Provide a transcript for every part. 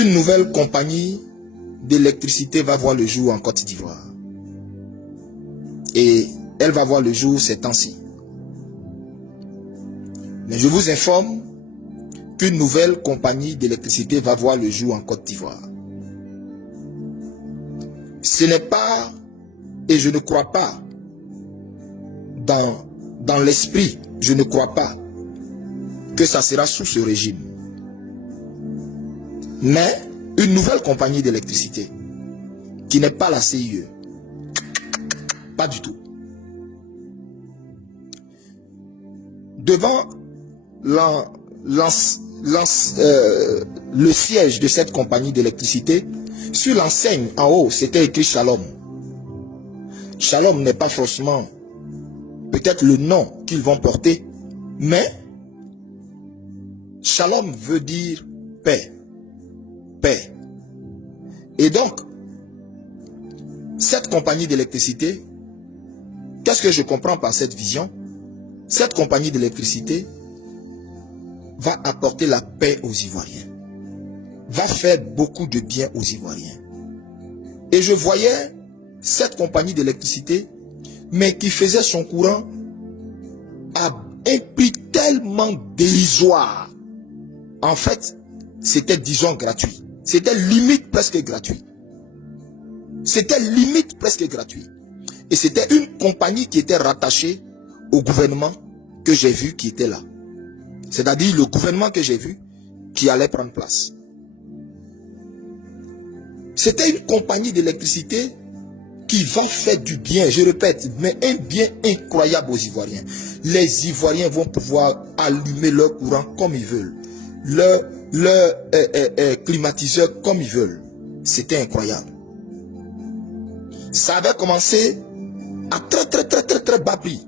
Une nouvelle compagnie d'électricité va voir le jour en Côte d'Ivoire. Et elle va voir le jour ces temps-ci. Mais je vous informe qu'une nouvelle compagnie d'électricité va voir le jour en Côte d'Ivoire. Ce n'est pas, et je ne crois pas, dans l'esprit, je ne crois pas que ça sera sous ce régime. Mais une nouvelle compagnie d'électricité qui n'est pas la CIE, pas du tout. Devant le siège de cette compagnie d'électricité, sur l'enseigne en haut, c'était écrit Shalom. Shalom n'est pas forcément peut-être le nom qu'ils vont porter, mais Shalom veut dire paix. Paix. Et donc, cette compagnie d'électricité, qu'est-ce que je comprends par cette vision? Cette compagnie d'électricité va apporter la paix aux Ivoiriens, va faire beaucoup de bien aux Ivoiriens. Et je voyais cette compagnie d'électricité, mais qui faisait son courant à un prix tellement dérisoire. En fait, c'était, disons, gratuit. C'était limite presque gratuit. C'était limite presque gratuit. Et c'était une compagnie qui était rattachée au gouvernement que j'ai vu qui était là. C'est-à-dire le gouvernement que j'ai vu qui allait prendre place. C'était une compagnie d'électricité qui va faire du bien, je répète, mais un bien incroyable aux Ivoiriens. Les Ivoiriens vont pouvoir allumer leur courant comme ils veulent, leur climatiseur comme ils veulent. C'était incroyable. Ça avait commencé à très bas prix.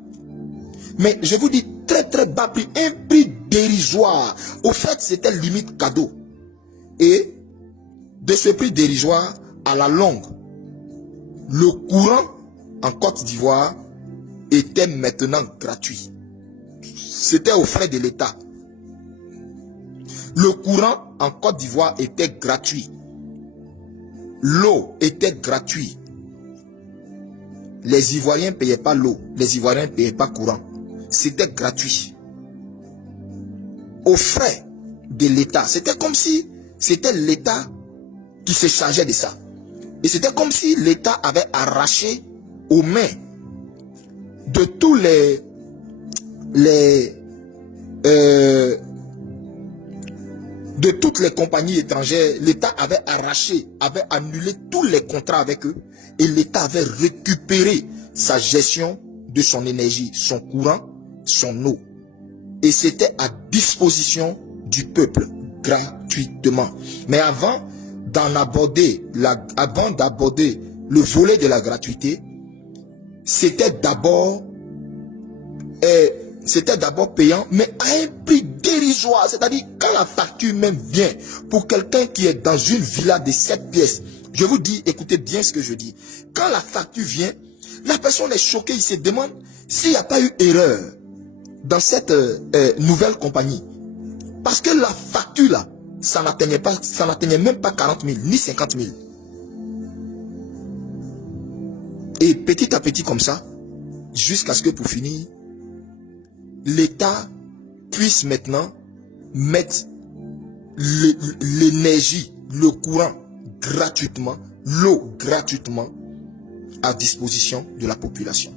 Mais je vous dis très bas prix, un prix dérisoire. Au fait, c'était limite cadeau. Et de ce prix dérisoire, à la longue, le courant en Côte d'Ivoire était maintenant gratuit. C'était aux frais de l'État. Le courant en Côte d'Ivoire était gratuit. L'eau était gratuite. Les Ivoiriens ne payaient pas l'eau. Les Ivoiriens ne payaient pas courant. C'était gratuit. Aux frais de l'État. C'était comme si c'était l'État qui se chargeait de ça. Et c'était comme si l'État avait arraché aux mains de tous de toutes les compagnies étrangères. L'État avait arraché, avait annulé tous les contrats avec eux. Et l'État avait récupéré sa gestion de son énergie, son courant, son eau. Et c'était à disposition du peuple, gratuitement. Mais avant d'aborder le volet de la gratuité, c'était d'abord payant, mais à un prix dérisoire. C'est-à-dire, quand la facture même vient, pour quelqu'un qui est dans une villa de 7 pièces, je vous dis, écoutez bien ce que je dis. Quand la facture vient, la personne est choquée, il se demande s'il n'y a pas eu erreur dans cette nouvelle compagnie. Parce que la facture là, ça n'atteignait même pas 40 000, ni 50 000. Et petit à petit comme ça, jusqu'à ce que pour finir, l'État puisse maintenant mettre l'énergie, le courant gratuitement, l'eau gratuitement à disposition de la population.